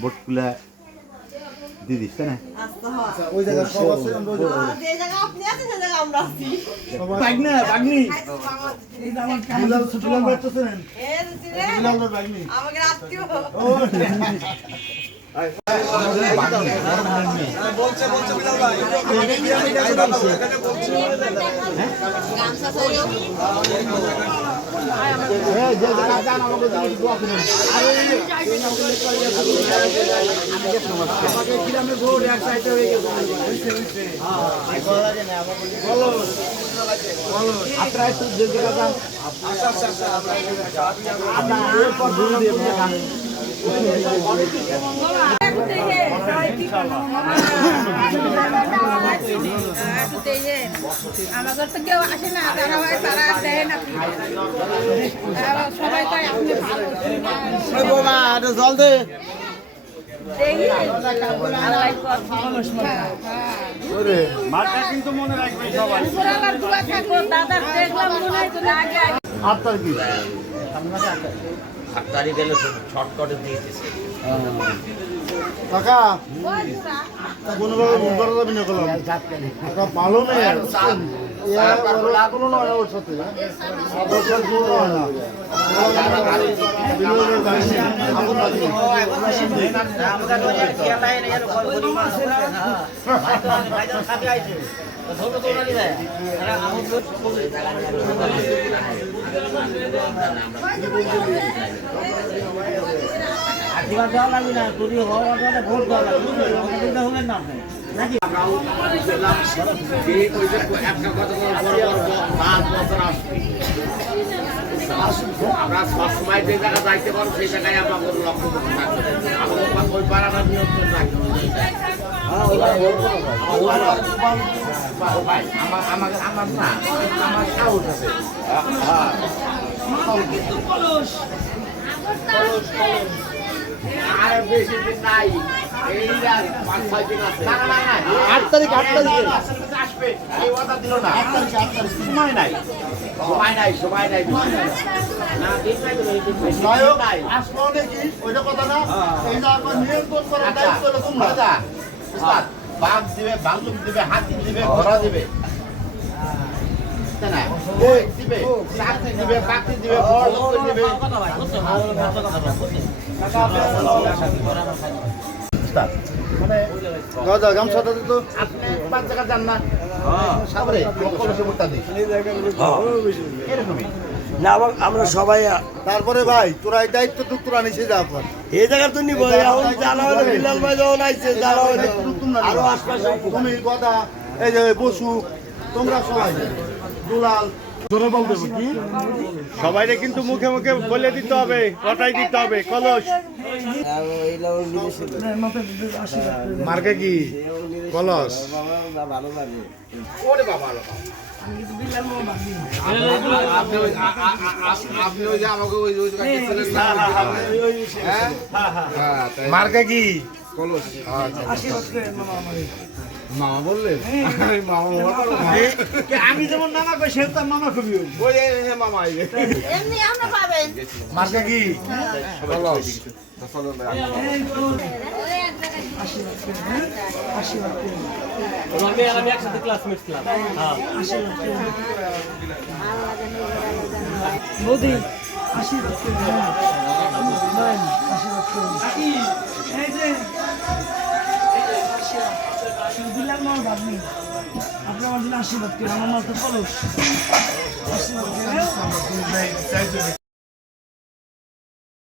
বোটগুলা দিয়ে দিস তাই না? ওই জায়গা সব আছে আমরা যে জায়গা আপনি আছেন সে জায়গা আমরা আছি। বাগনা বাগনি এই যে আমার বিলাল বিলাল বাইতেছেন এর দিনে বিলালের বাগনি আমাকে আত্মীয় বলছে বিলাল ভাই গামছা সরিও আমাকে গ্রামে রোড এক সাইডে হয়ে গেছে আপনারা একটু দেখে যান। আমাদের তো কেউ আসে না, তারা হয় তারা দেয় না, সবাই কয় আপনি ভালো জল দে মাঠটা কিন্তু মনে রাখবে সবাই। দাদার দেখলাম মনে হয় তো আগে আপনার কি 8 তারিখ গেলে শর্টকাটে দিয়ে দিয়েছে। কাকা কোনোভাবে মুখ করা যাবে না করলাম কাকা ভালো নেই আর কোনো নয় ওর সাথে ওর সাথে কোনো হয় না দেওয়া লাগবে না, যদি হওয়ার ভোট দেওয়া লাগবে নাকি আমরা সবসময় যে জায়গায় যাইতে পারবো সেই জায়গায় আমাদের লক্ষ্য থাকবে। আমাদের ওই পাড়াটা নিয়ন্ত্রণ রাখবে। আমার না আমার সাহস আছে। আর বেশি দিন নাই, এই 5-6 দিন আছে। 8 তারিখ আসবে, এই কথা দিল না। 8 তারিখ সময় নাই, সময় নাই। না, দিন নাই তো, এই দিন নাই। নায়ক নাই। আসলো নাকি ওইটা কথা না এই যে আপনার নিয়ন্ত্রণ করার আচ্ছা, দায়িত্ব হলো তোমরা আচ্ছা, উস্তাদ, বাঘ দিবে, ভাল্লুক দিবে, হাতি দিবে, ঘোড়া দিবে। তাই না? ওই দিবে, চাকরি দিবে, বাকরি দিবে, বড় লোক দিবে। উস্তাদ, মানে দাদা গামছাটা তো আপনি 5 জায়গা যান না? সাগরে, কলসে ভুট্টা দিই। এরকমই। না আমরা সবাই তারপরে ভাই তোরা এই দায়িত্বটুকু তোরা নিচে যা কর এই জায়গা তো নিব এখন জানা হলো বিলাল ভাই যখন আইছে জানা হলো আরো আশপাশে তুমি কথা এই যে বসু তোমরা সবাই দুলাল জোরে বলতে কি সবাইরে কিন্তু মুখে মুখে বলে দিতে হবে, কথাই দিতে হবে। কলস মার্কে কি কলস ওরে বাবা, আপনি ওই যে আমাকে ওই জায়গায় গেছিলেন না? মার্কে কি কলস। মামা বললেন? আমি যেমন নামা কই সে তার মামা কবি ওই যে মামা এই যে। এমনি আমরা পাবেন মার্কে কি কলস। আমি একসাথে ক্লাসমেট ছিলাম মোদি আশীর্বাদ এই যে বিলাল মার ভাগ্নি আপনি আমার জন্য আশীর্বাদ করেন আমার মাকে বলো আশীর্বাদ করেন